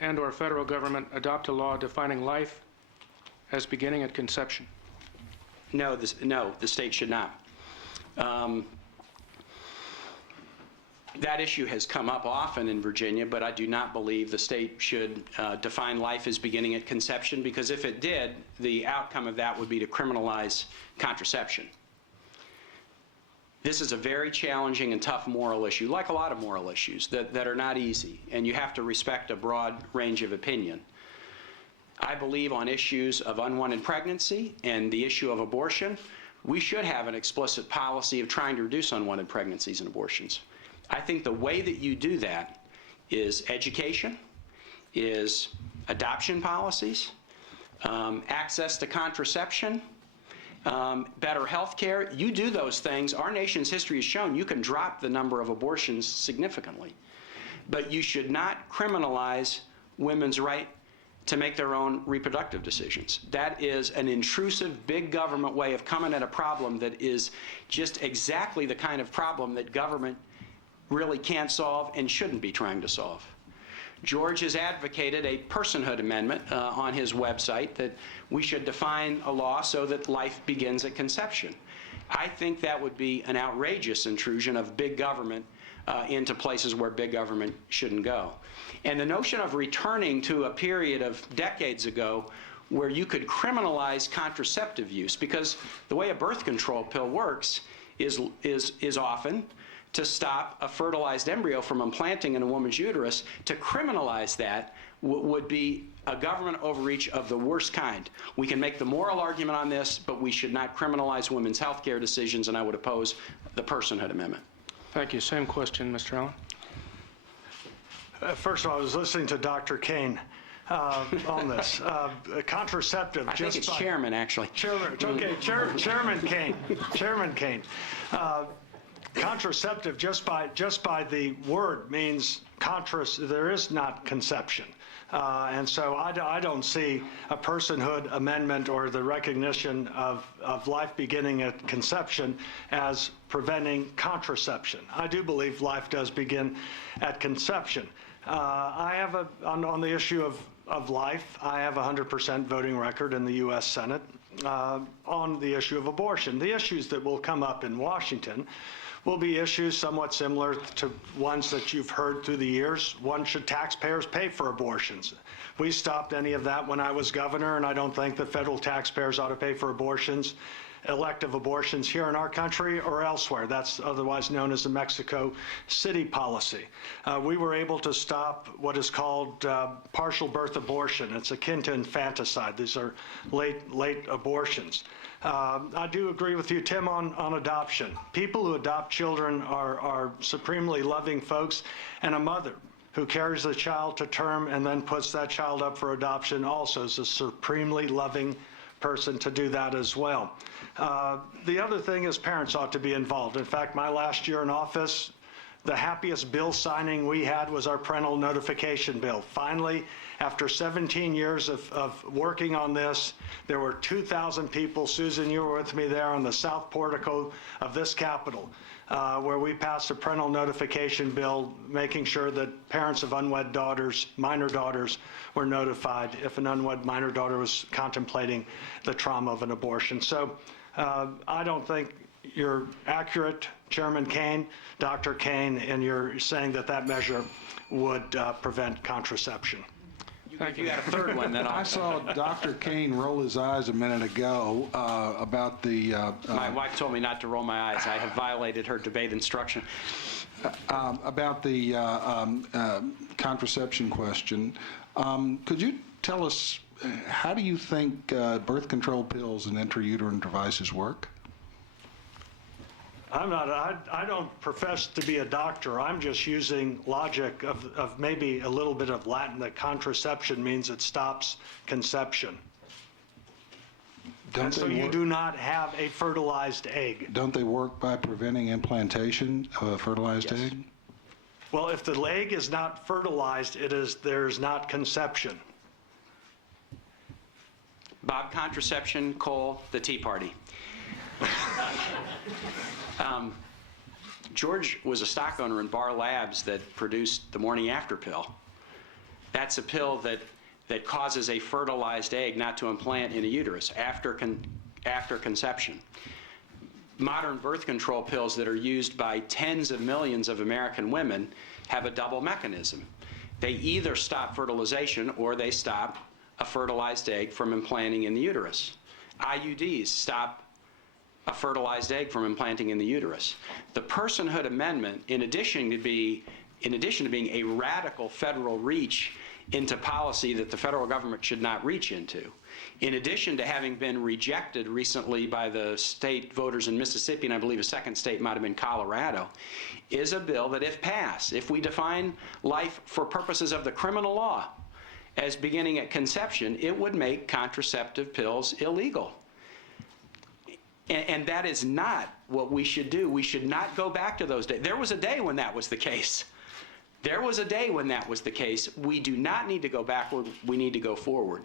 and/or federal government adopt a law defining life as beginning at conception? No, the state should not. That issue has come up often in Virginia, but I do not believe the state should define life as beginning at conception, because if it did, the outcome of that would be to criminalize contraception. This is a very challenging and tough moral issue, like a lot of moral issues that are not easy, and you have to respect a broad range of opinion. I believe on issues of unwanted pregnancy and the issue of abortion, we should have an explicit policy of trying to reduce unwanted pregnancies and abortions. I think the way that you do that is education, is adoption policies, access to contraception, better health care. You do those things, our nation's history has shown you can drop the number of abortions significantly. But you should not criminalize women's right to make their own reproductive decisions. That is an intrusive, big government way of coming at a problem that is just exactly the kind of problem that government really can't solve and shouldn't be trying to solve. George has advocated a personhood amendment on his website that we should define a law so that life begins at conception. I think that would be an outrageous intrusion of big government into places where big government shouldn't go. And the notion of returning to a period of decades ago where you could criminalize contraceptive use, because the way a birth control pill works is often to stop a fertilized embryo from implanting in a woman's uterus. To criminalize that would be a government overreach of the worst kind. We can make the moral argument on this, but we should not criminalize women's health care decisions, and I would oppose the personhood amendment. Thank you. Same question, Mr. Allen. First of all, I was listening to Dr. Kaine on this. Contraceptive. I think it's Chairman, actually. Chairman, okay, Chairman Kaine. Chairman Kaine. Contraceptive, just by the word, means there is not conception. And so I don't see a personhood amendment or the recognition of life beginning at conception as preventing contraception. I do believe life does begin at conception. I have on the issue of life, I have a 100% voting record in the U.S. Senate on the issue of abortion. The issues that will come up in Washington will be issues somewhat similar to ones that you've heard through the years. One, should taxpayers pay for abortions? We stopped any of that when I was governor, and I don't think the federal taxpayers ought to pay for abortions, elective abortions here in our country or elsewhere. That's otherwise known as the Mexico City policy. We were able to stop what is called partial birth abortion. It's akin to infanticide. These are late abortions. I do agree with you, Tim, on adoption. People who adopt children are supremely loving folks, and a mother who carries the child to term and then puts that child up for adoption also is a supremely loving person to do that as well. The other thing is parents ought to be involved. In fact, my last year in office, the happiest bill signing we had was our parental notification bill. Finally, after 17 years of working on this, there were 2,000 people. Susan, you were with me there on the south portico of this Capitol, where we passed a parental notification bill, making sure that parents of unwed daughters, minor daughters, were notified if an unwed minor daughter was contemplating the trauma of an abortion. So I don't think you're accurate, Chairman Kaine, Dr. Kaine, and you're saying that measure would prevent contraception. If you had a third one, then I saw Dr. Kaine roll his eyes a minute ago about the... my wife told me not to roll my eyes. I have violated her debate instruction. About the contraception question. Could you tell us, how do you think birth control pills and intrauterine devices work? I don't profess to be a doctor. I'm just using logic of maybe a little bit of Latin, that contraception means it stops conception. And so you do not have a fertilized egg. Don't they work by preventing implantation of a fertilized egg? Well, if the egg is not fertilized, there's not conception. Bob, contraception, coal, the Tea Party. George was a stock owner in Bar Labs that produced the morning after pill. That's a pill that causes a fertilized egg not to implant in a uterus after conception. Modern birth control pills that are used by tens of millions of American women have a double mechanism. They either stop fertilization or they stop a fertilized egg from implanting in the uterus. IUDs stop a fertilized egg from implanting in the uterus. The personhood amendment, in addition to being a radical federal reach into policy that the federal government should not reach into, in addition to having been rejected recently by the state voters in Mississippi, and I believe a second state might have been Colorado, is a bill that, if passed, if we define life for purposes of the criminal law as beginning at conception, it would make contraceptive pills illegal. And that is not what we should do. We should not go back to those days. There was a day when that was the case. There was a day when that was the case. We do not need to go backward. We need to go forward.